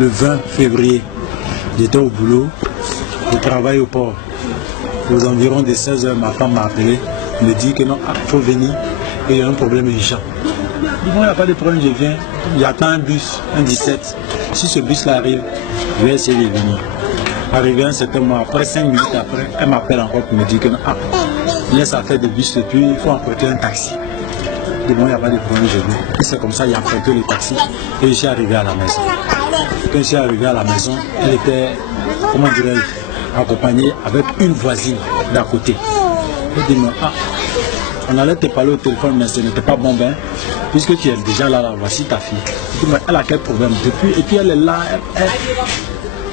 le 20 février, j'étais au boulot, je travaille au port. Aux environs de 16 h, ma femme m'a appelé, me dit que non, il faut venir, et il y a un problème urgent. Je dis, bon, il n'y a pas de problème, je viens, j'attends un bus, un 17. Si ce bus-là arrive, je vais essayer de venir. Arrivé un certain moment, après 5 minutes après, elle m'appelle encore pour me dire que non, laisse affaire de bus et puis il faut emprunter un taxi. Je dis, bon, il n'y a pas de problème, je viens. Et c'est comme ça, il a emprunté le taxi et je suis arrivé à la maison. Quand je suis arrivé à la maison, elle était, comment dirais-je, accompagnée avec une voisine d'à côté. Je dis, non, on allait te parler au téléphone, mais ce n'était pas bon, ben, puisque tu es déjà là, voici ta fille. Je dis, mais elle a quel problème depuis? Et puis elle est là,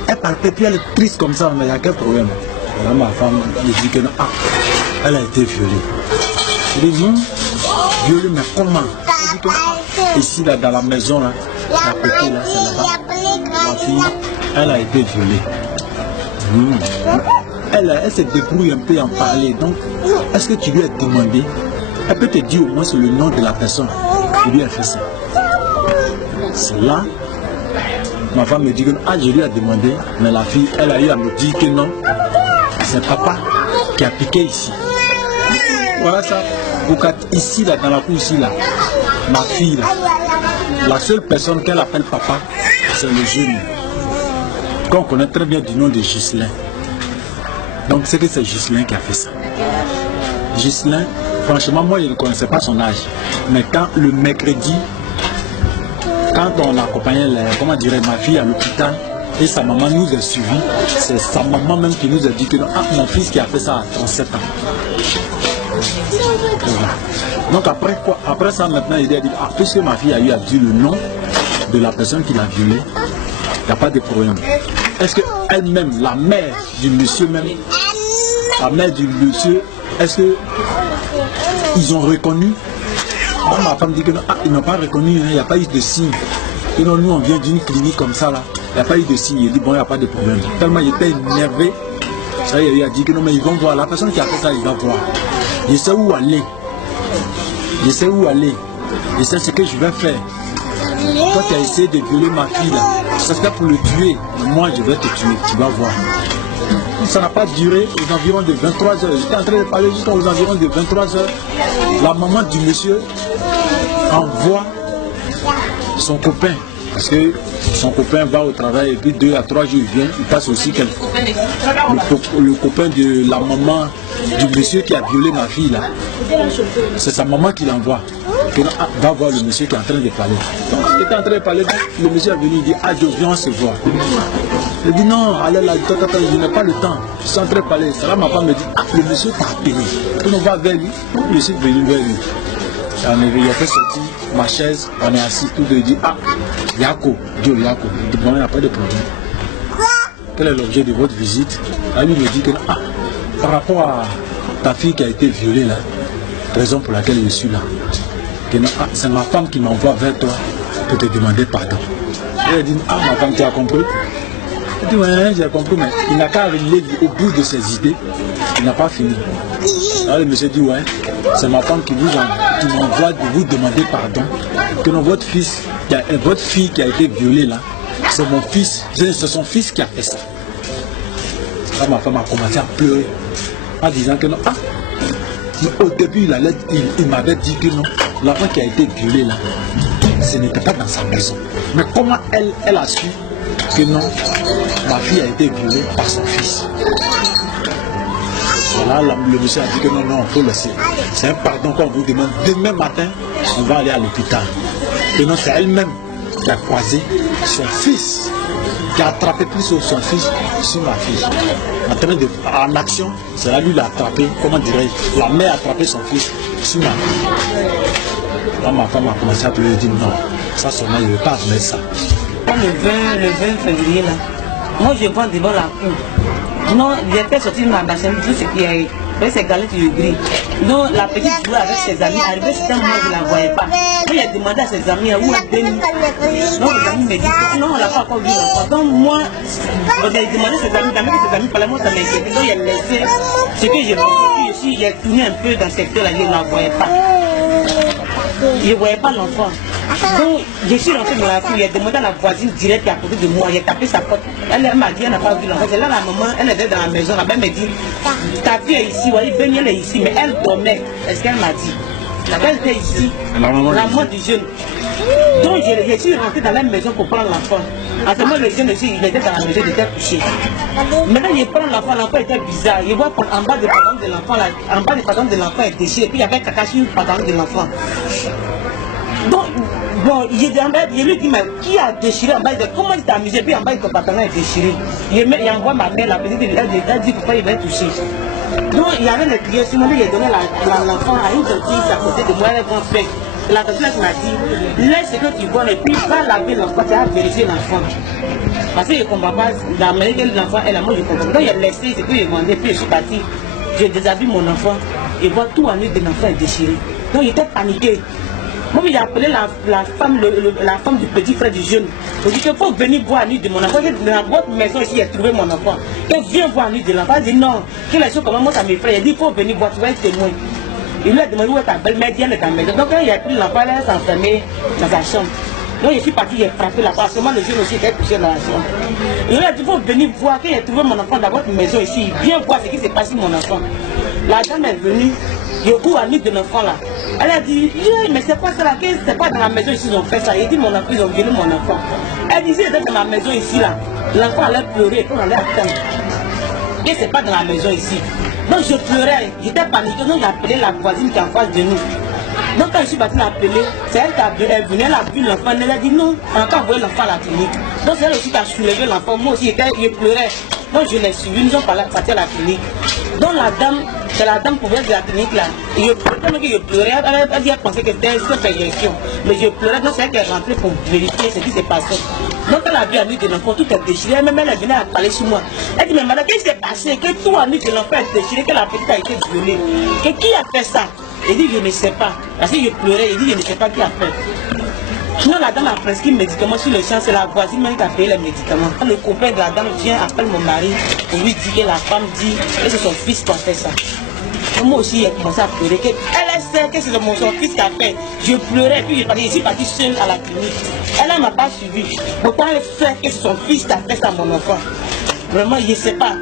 elle parle, et puis elle est triste comme ça, mais il y a quel problème? Là, ma femme me dit que non, elle a été violée. Je dis, non, violée, mais comment? Elle dit que, ici, là, dans la maison, là, à côté, là, c'est là-bas, ma fille, elle a été violée. Elle se débrouille un peu à en parler. Donc, est-ce que tu lui as demandé? Elle peut te dire au moins le nom de la personne qui lui a fait ça. C'est là, ma femme me dit que je lui ai demandé, mais la fille, elle a eu à me dire que non, c'est papa qui a piqué ici. Voilà ça. Ici, là, dans la cour, ici, là, ma fille, là, la seule personne qu'elle appelle papa, c'est le jeune, qu'on connaît très bien du nom de Ghislain. Donc c'est que c'est Ghislain qui a fait ça. Ghislain, franchement, moi je ne connaissais pas son âge. Mais quand le mercredi, quand on accompagnait comment dirais, ma fille à l'hôpital et sa maman nous a suivis, c'est sa maman même qui nous a dit que mon fils qui a fait ça à 37 ans. Voilà. Donc après ça maintenant il a dit, puisque ma fille a eu à dire le nom de la personne qui l'a violée, il n'y a pas de problème. Est-ce qu'elle-même, la mère du monsieur même, la mère du monsieur, est-ce qu'ils ont reconnu? Moi, ma femme dit que non, ils n'ont pas reconnu, il n'y a pas eu de signe. Que non, nous on vient d'une clinique comme ça là, il n'y a pas eu de signe. Il dit bon, il n'y a pas de problème. Tellement il était énervé, ça il a dit que non, mais ils vont voir. La personne qui a fait ça, il va voir. Je sais où aller. Je sais où aller. Je sais ce que je vais faire. Toi qui as essayé de violer ma fille là, ça serait pour le tuer. Moi je vais te tuer, tu vas voir. Ça n'a pas duré aux environs de 23 h. J'étais en train de parler jusqu'aux environs de 23 h. La maman du monsieur envoie son copain. Parce que son copain va au travail et puis 2 à 3 jours il vient, il passe aussi le copain de la maman du monsieur qui a violé ma fille là. C'est sa maman qui l'envoie. Va voir le monsieur qui est en train de parler. Donc il était en train de parler, le monsieur est venu, il dit je viens se voir. Il dit non, allez là, je n'ai pas le temps, je suis en train de parler. Ça là ma femme me dit le monsieur t'a appelé. On va vers lui, je suis venu vers lui. Il a fait sortir ma chaise, on est assis, tout de dit Yako, Dieu Yako. Il dit bon, il n'y a pas de problème. Quel est l'objet de votre visite? Lui me dit que par rapport à ta fille qui a été violée là, raison pour laquelle je suis là. C'est ma femme qui m'envoie vers toi pour te demander pardon. Et elle dit ma femme, tu as compris? Il dit ouais, j'ai compris, mais il n'a qu'à arriver au bout de ses idées, il n'a pas fini. Alors le monsieur dit ouais, c'est ma femme qui m'envoie de vous demander pardon. Que non, votre fille qui a été violée là, c'est mon fils, c'est son fils qui a fait ça. Là ma femme a commencé à pleurer en disant que non, mais au début il m'avait dit que non, l'enfant qui a été violé là, ce n'était pas dans sa maison. Mais comment elle a su que non, ma fille a été violée par son fils? Voilà, le monsieur a dit que non, il faut laisser. C'est un pardon qu'on vous demande. Demain matin, on va aller à l'hôpital. Et non, c'est elle-même qui a croisé son fils, qui a attrapé plus son fils sur ma fille. En action, c'est là lui l'a attrapé, comment dirais-je, la mère a attrapé son fils sur ma fille. Là, ma femme a commencé à pleurer et dire non, ça seulement, je ne veux pas admettre ça. Le 20 février, là, moi je vois devant la cour. Non, j'étais sorti de ma bassine, tout ce qui a eu. Ces galettes de gris. Non, la petite jouait avec ses amis. Arrivée, c'était moi, je ne la voyais pas. Moi, il a demandé à ses amis où est-ce. Non, les amis me disent non, on n'a pas encore vu l'enfant. Donc, moi, j'ai demandé à ses amis parlaient, moi, ça m'inquiétait. Donc, il a laissé ce que j'ai vu ici. Il a tourné un peu dans ce secteur-là, je ne la voyais pas. Je ne voyais pas l'enfant. Donc, je suis rentrée dans la cour, il a demandé à la voisine directe qui est à côté de moi, il a tapé sa porte. Elle m'a dit, elle n'a pas vu l'enfant. Là, la maman, elle était dans la maison, la mère m'a dit, ta fille est ici, oui, elle est ici, mais elle dormait. Est-ce qu'elle m'a dit? Elle était ici, la maman du jeune. Donc, je suis rentrée dans la maison pour prendre l'enfant. À ce moment, le jeune aussi, il était dans la maison, il était couché. Maintenant, je prends l'enfant était bizarre. Je vois en bas du pantalon de l'enfant, en bas du pantalon de l'enfant est déchiré, puis il y avait caca sur le pantalon de l'enfant. Donc, bon, je lui dis, mais qui a déchiré en bas de comment il t'a amusé, puis en bas de ton pantalon est déchiré. Il envoie ma mère, la petite, elle dit pourquoi il va toucher. Donc, il y avait le crier, sinon il a donné l'enfant à une petite à côté de moi, elle est grand frère. La personne m'a dit, laisse ce que tu vois, et puis va laver l'enfant, tu vas vérifier l'enfant. Parce que je ne comprends pas, dans l'Amérique, l'enfant est là, moi je comprends. Donc, il a laissé ce que j'ai demandé, puis je suis parti. Je déshabille mon enfant, et vois tout en nu de l'enfant est déchiré. Donc, il était paniqué. Moi, j'ai appelé la femme du petit frère du jeune. Je dis qu'il faut venir voir la nuit de mon enfant. Dans votre maison ici, j'ai trouvé mon enfant. Et viens voir la nuit de l'enfant. Elle dit non. Qu'il a dit comment moi ça m'effraie. Il dit il faut venir voir, tu vas être témoin. Il lui a demandé où est ta belle-mère, elle est dans la maison. Donc, il a pris l'enfant, elle s'est enfermée dans sa chambre. Donc, je suis parti, j'ai frappé la porte. Seulement, le jeune aussi était couché dans la chambre. Il lui a dit il faut venir voir qu'il a trouvé mon enfant dans votre maison ici. Viens voir ce qui s'est passé mon enfant. La dame est venue. Je cours à la nuit de l'enfant là. Elle a dit, mais c'est pas ça là, c'est pas dans la maison ici ils ont fait ça. Il dit mon enfant, ils ont violé mon enfant. Elle dit, si c'était dans la maison ici là, l'enfant allait pleurer, on allait attendre. Et c'est pas dans la maison ici. Donc je pleurais, j'étais paniquée, donc j'ai appelé la voisine qui est en face de nous. Donc quand je suis partie l'appeler, c'est elle qui est venue, elle a vu l'enfant, elle a dit non, on a encore envoyé l'enfant à la clinique. Donc c'est elle aussi qui a soulevé l'enfant, moi aussi je pleurais. Donc je l'ai suivi, nous sommes partis à la clinique. Donc la dame, c'est la dame pour venir de la clinique là. Et je pleurais, elle dit qu'elle pensait que c'était une injection. Mais je pleurais, donc c'est elle qui est rentrée pour vérifier ce qui s'est passé. Donc elle a vu la nuit de l'enfant, tout est déchiré, même elle est venue à parler sur moi. Elle dit mais madame, qu'est-ce qui s'est passé? Que tout la nuit de l'enfant est déchiré, que la petite a été violée. Que qui a fait ça? Elle dit je ne sais pas. Parce que je pleurais, elle dit je ne sais pas qui a fait. Sinon, la dame a prescrit les médicaments sur le champ, c'est la voisine même qui a payé les médicaments. Le copain de la dame vient, appelle mon mari pour lui dire que la femme dit que c'est son fils qui a fait ça. Et moi aussi, j'ai commencé à pleurer. Elle sait que c'est son fils qui a fait. Je pleurais, puis je suis partie seule à la clinique. Elle ne m'a pas suivi. Pourquoi elle fait que c'est son fils qui a fait ça à mon enfant? Vraiment, je ne sais pas.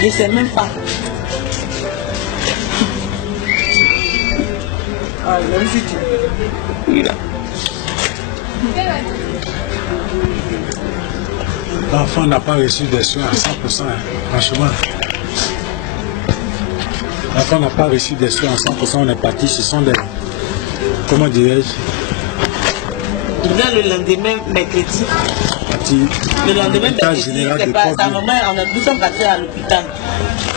Je ne sais même pas. Ah, oui, là. L'enfant n'a pas reçu des soins à 100%, franchement. L'enfant n'a pas reçu des soins à 100%, on est parti, ce sont des... Comment dirais-je? Il vient le lendemain, mercredi. Le lendemain, mercredi, c'est pas sa maman, nous sommes partis à l'hôpital.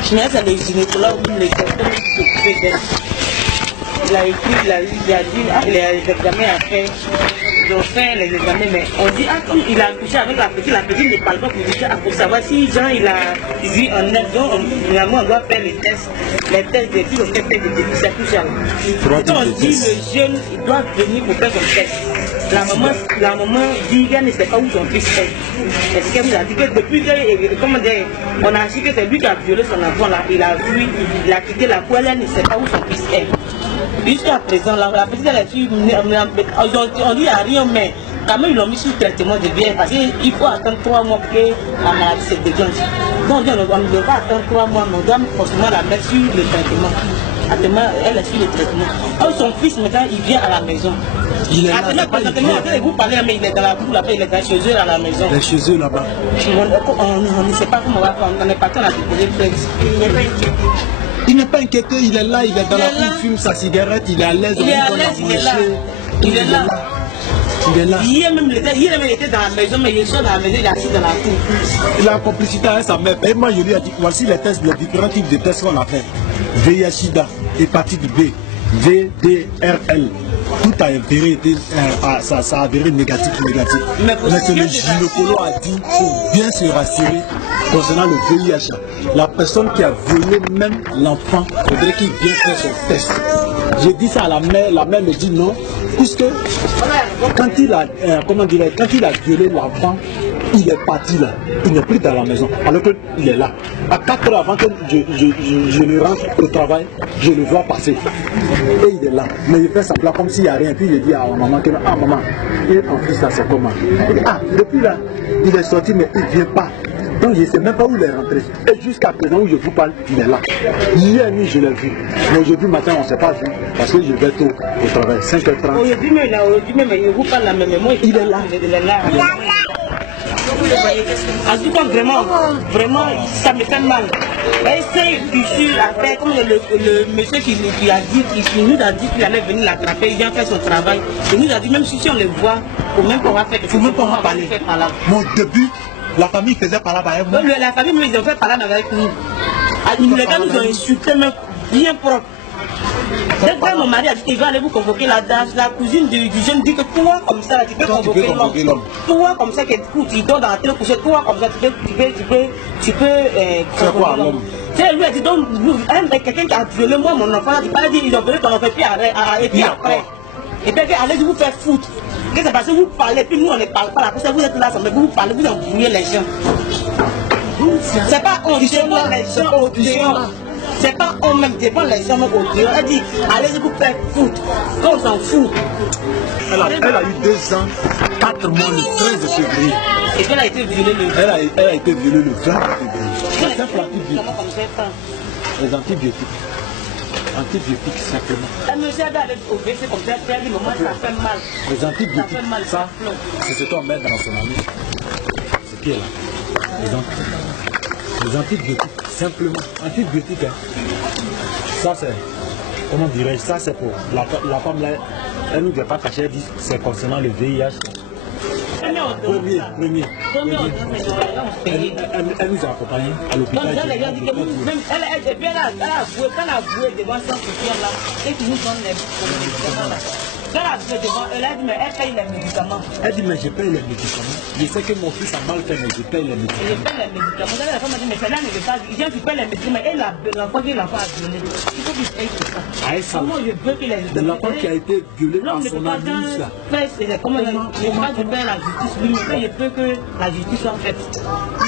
Je me dis à les gynécologues, les personnes qui s'occupent d'elle. Il a écrit, il a dit, il a les examens à faire. Ils ont fait les examens, mais on dit, comme il a accouché avec la petite ne parle pas pour savoir si Jean il a vu en elle. Donc, finalement, on doit faire les tests des filles, on fait des dépistages. Donc, on dit, le jeune, il doit venir pour faire son test. La maman dit qu'elle ne sait pas où son fils est. Est-ce qu'elle nous a dit que depuis qu'on a su que c'est lui qui a violé son enfant, là, il a vu, il a quitté la cour, elle ne sait pas où son fils est. Jusqu'à présent, la petite elle est sur, on dit il n'y a rien, mais quand même ils l'ont mis sous traitement de bien parce qu'il faut attendre 3 mois pour que la maladie se déclenche. Donc on ne doit pas attendre 3 mois, mais on doit forcément la mettre sur le traitement. Actuellement, elle est sur le traitement. Alors, son fils maintenant il vient à la maison. Il est là, vous parlez, mais il est dans la cour là-bas, il est chez eux à la maison. Il est chez eux là-bas. On ne sait pas comment on va faire, on est parti à la déposer plainte. Il n'est pas inquiété, il est là, il est dans la cour, il fume sa cigarette, il est à l'aise, il est là. Il est là. Hier même, il était dans la maison, mais il sort dans la maison, il est assis dans la cour. Il a une complicité avec sa mère. Et moi, je lui ai dit, voici les tests, les différents types de tests qu'on a fait. VIH-Sida, hépatite B, VDRL. Tout a avéré, ça a avéré négatif. Mais c'est le gynécologue a dit qu'il faut bien se rassurer concernant le VIH. La personne qui a violé même l'enfant, il faudrait qu'il vienne faire son test. J'ai dit ça à la mère me dit non, puisque quand il a violé l'enfant, Il est parti là, il n'est plus dans la maison, alors qu'il est là. À 4 heures avant que je le rentre au travail, je le vois passer. Et il est là. Mais il fait semblant comme s'il n'y a rien. Puis il dit à maman que ah maman, et ton fils là c'est comment? Il dit, ah, depuis là, il est sorti mais il ne vient pas. Donc je ne sais même pas où il est rentré. Et jusqu'à présent où je vous parle, il est là. Hier nuit je l'ai vu. Mais aujourd'hui matin on ne s'est pas vu. Parce que je vais tôt au travail, 5h30. Aujourd'hui même, je vous parle la même. Moi, il est là. En tout cas, vraiment, ça me fait mal. Et c'est ici à faire, comme le monsieur qui a dit, qui nous a dit qu'il allait venir l'attraper, il vient faire son travail. Il nous a dit, même si on le voit, il faut même pas faire. Il faut même pas en parler. Mon début, la famille faisait par là avec moi. La famille, ils ont fait par là avec nous. Les gars nous ont insultés, même bien propre. Quand mon mari a dit qu'il va aller vous convoquer la cousine du jeune dit que toi comme ça, tu peux convoquer l'homme. Toi comme ça, tu dors dans la télé coucher, toi comme ça, tu peux faire quoi à l'homme? C'est lui a dit donc, quelqu'un qui a violé moi, mon enfant, il a dit ils ont violé ton enfant, et puis après. Et puis allez vous faire foutre. Qu'est-ce que c'est parce que vous parlez, puis nous on ne parle pas là, parce que vous êtes là, mais vous parlez, vous embrouillez les gens. C'est pas on devant les gens au dehors. C'est pas on même devant les gens au dehors. Elle dit, allez vous faire foutre. On s'en fout. Elle a eu 2 ans, 4 mois le 13 février. Et puis elle a été violée le... Elle a été violée le 20 février. C'est simple les antibiotiques. Antibiotiques simplement. Elle me dit d'aller au WC comme ça, elle dit, maman, ça fait mal. Les antibiotiques, ça, c'est ce qu'on met dans son ami. C'est qui est là? Les antibiotiques, simplement. Antibiotiques, hein. Ça c'est, comment dirais-je, ça c'est pour la femme là, elle ne nous a pas caché, elle dit c'est concernant le VIH. Premier. Elle nous a accompagnés à l'hôpital. Elle a avoué devant son soutien là, et qui nous donne les médicaments là. Elle a dit, mais elle paye les médicaments. Elle dit, mais je paye les médicaments. Je sais que mon fils a mal fait, mais je paye les médicaments. Je paye les médicaments. La femme a dit, mais celle-là ne veut pas. Il vient, tu payes les médicaments. Et l'enfant que l'enfant a violé. Il faut qu'il paye tout ça. Comment je veux qu'il ait de l'enfant qui a été violé par son ami. Comment je paye la justice lui, mais je veux que la justice soit faite.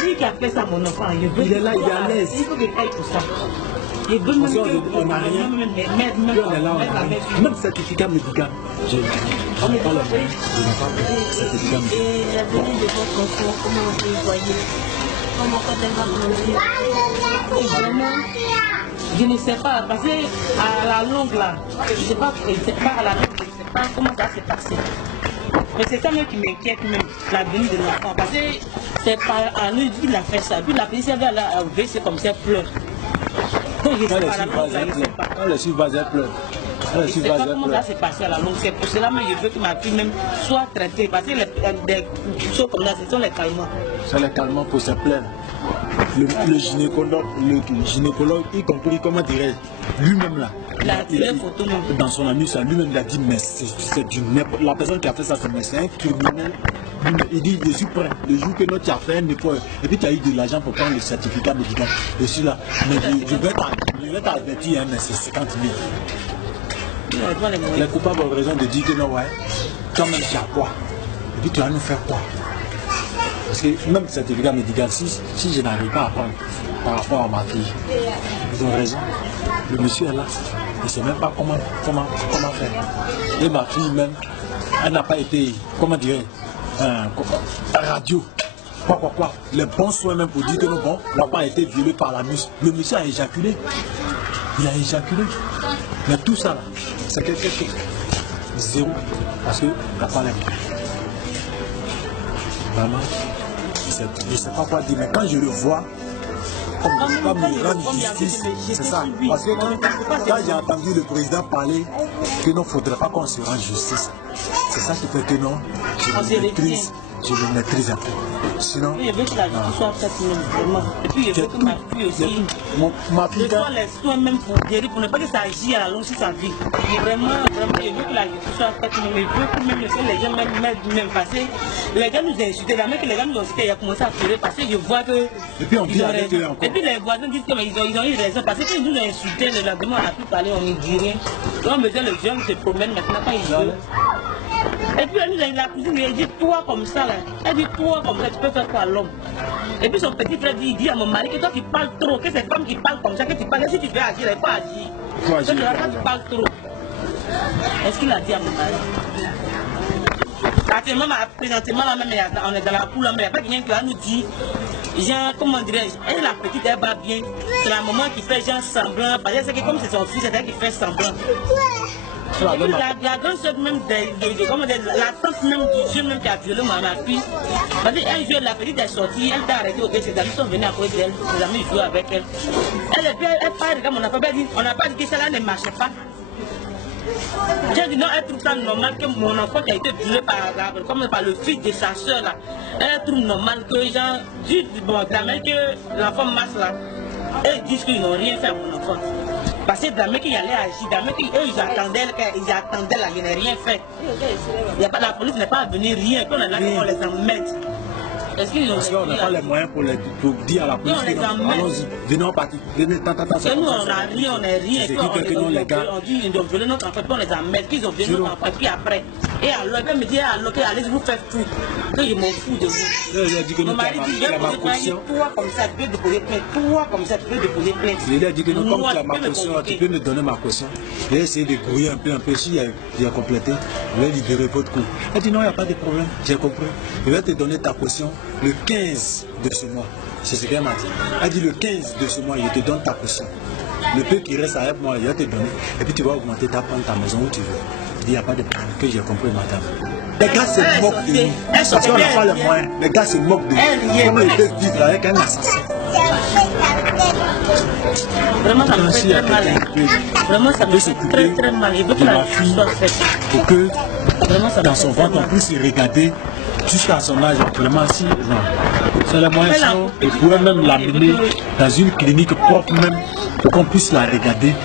Lui qui a fait ça, mon enfant, je veux. Il est là, il est à l'aise. Il faut qu'il paye tout ça. On n'a rien. Même certificat médical. Je n'ai pas le certificat médical. Et la venue de votre enfant, comment vous voyez? Comment quand elle va grandir? Vraiment, je ne sais pas, parce qu'à la longue là, je ne sais pas à la longue, je ne sais pas comment ça s'est passé. Mais c'est ça même qui m'inquiète même, la venue de l'enfant. Parce que c'est pas à lui qu'il a fait ça. Puis la petite elle a versé comme ça, elle pleure. Quand les filles va, elle pleure. Je ne sais pas comment ça s'est passé à la longue. C'est pour cela que je veux que ma fille même soit traitée. Parce que des choses comme ça, ce sont les calmants. C'est les calmants pour se plaindre. Le gynécologue, y compris, comment dirais-je, lui-même là. Dans son ami, ça lui-même il a dit, mais c'est du n'importe. La personne qui a fait ça, c'est un criminel. Il dit, je suis prêt. Le jour que tu as fait un effort, et puis tu as eu de l'argent pour prendre le certificat médical, je suis là. Mais je vais t'avertir, hein, mais c'est 50 000. Les coupables ont raison de dire que non, ouais, toi-même tu as quoi? Et puis tu vas nous faire quoi? Parce que même le certificat médical, si je n'arrive pas à prendre par rapport à ma fille, ils ont raison. Le monsieur est là, il ne sait même pas comment faire. Et ma fille même, elle n'a pas été, comment dirais radio. Quoi. Les bons soins même pour dire que non, bon, l'enfant a été violé par la muscle. Le monsieur a éjaculé. Il a éjaculé. Mais tout ça là, c'est quelque chose. Zéro. Parce que la femme est maman, je ne sais pas quoi dire, mais quand je le vois, comme il rend justice, c'est ça. Parce que quand j'ai entendu le président parler que non, il ne faudrait pas qu'on se rende justice, c'est ça qui fait que non, je le maîtrise un peu. Sinon, je veux que la justice soit faite vraiment. Et puis je veux que ma fille aussi, ma fille, je dois les soins même pour guérir, pour ne pas que ça agisse à la longue sur sa vie. Et vraiment, je veux que la justice soit faite, mais je veux que même les gens même passer. Les gars nous ont insultés, la même que les gars nous ont insultés, il a commencé à pleurer parce que je vois que. Et puis on vit avec eux encore. Et puis les voisins disent qu'ils ont eu raison parce que nous ont insultés, le lendemain on n'a plus parlé, on ne dit rien. Donc les gens se promènent maintenant quand ils veulent. Et puis la cousine elle dit toi comme ça là. Elle dit toi comme ça, tu peux faire quoi à l'homme? Et puis son petit frère dit, il dit à mon mari que toi tu parles trop, que c'est femmes qui parlent comme ça, que tu parles. Si tu veux agir, il faut agir. Il faut agir. Quand tu parles trop. Est-ce qu'il a dit à mon mari? Actuellement, présentement, là, même, on est dans la poule, mais il n'y a pas quelqu'un qui va nous dire, genre, comment dirais-je, elle, la petite, elle va bien. C'est la maman qui fait genre semblant. Parce que c'est que comme c'est son fils, c'est elle qui fait semblant. La grande soeur même, la tante même du jeune même qui a violé ma fille. Parce qu'un jour, la petite est sortie, elle t'a arrêté au pied, ses amis sont venus à côté d'elle, ses amis jouaient avec elle. Elle parle, regarde mon enfant, on n'a pas dit que cela ne marchait pas. J'ai dit non, elle trouve ça normal que mon enfant qui a été violé par le fils de sa soeur là. Elle trouve normal que les gens disent, bon, que l'enfant marche là. Elles disent qu'ils n'ont rien fait à mon enfant. Parce que Dramé qui allait agir, Dramé qui eux ils attendaient là, ils n'ont rien fait. La police n'est pas venue rien, qu'on a là qu'on les emmène. Parce qu'on n'a pas les moyens pour dire à la police allons-y, venons partir, venez, nous on n'a rien, on n'est rien. On dit ils ont violé notre enfant, puis on les emmène, qu'ils ont violé notre enfant, puis après. Et alors, elle me dit, allez vous faire foutre. Que je m'en fous de vous. Mon mari dit, toi comme ça, tu peux déposer plainte. Toi comme ça, tu peux déposer plainte. Il a dit que non, comme tu as ma caution, tu peux me donner ma caution. J'ai essayé de grouiller un peu. Si j'ai complété, je vais libérer votre coup. Elle dit non, il n'y a pas de problème, j'ai compris. Je vais te donner ta caution le 15 de ce mois. C'est ce qu'elle m'a dit. Elle dit le 15 de ce mois, je te donne ta caution. Le peu qui reste avec moi, je vais te donner. Et puis tu vas augmenter ta maison où tu veux. Il n'y a pas de problème, que j'ai compris, madame. Les gars se moquent de nous. Parce qu'on n'a pas les moyens. Les gars se moquent de nous. Comment ils peuvent vivre avec un assassin? Vraiment, ça me fait très mal. Vraiment, ça me fait très mal. Il veut que la fille soit faite. Pour que dans son ventre, on puisse se regarder jusqu'à son âge. Vraiment, si, non. C'est les moyens, sinon, on pourrait même l'amener dans une clinique propre même, pour qu'on puisse la regarder,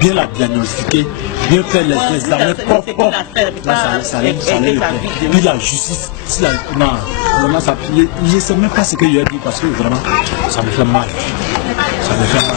bien la diagnostiquer, bien faire les examens propres. Ça allait le faire. Puis la justice, non, vraiment, ça, je ne sais même pas ce que je lui ai dit parce que vraiment, ça me fait mal. Ça me fait mal.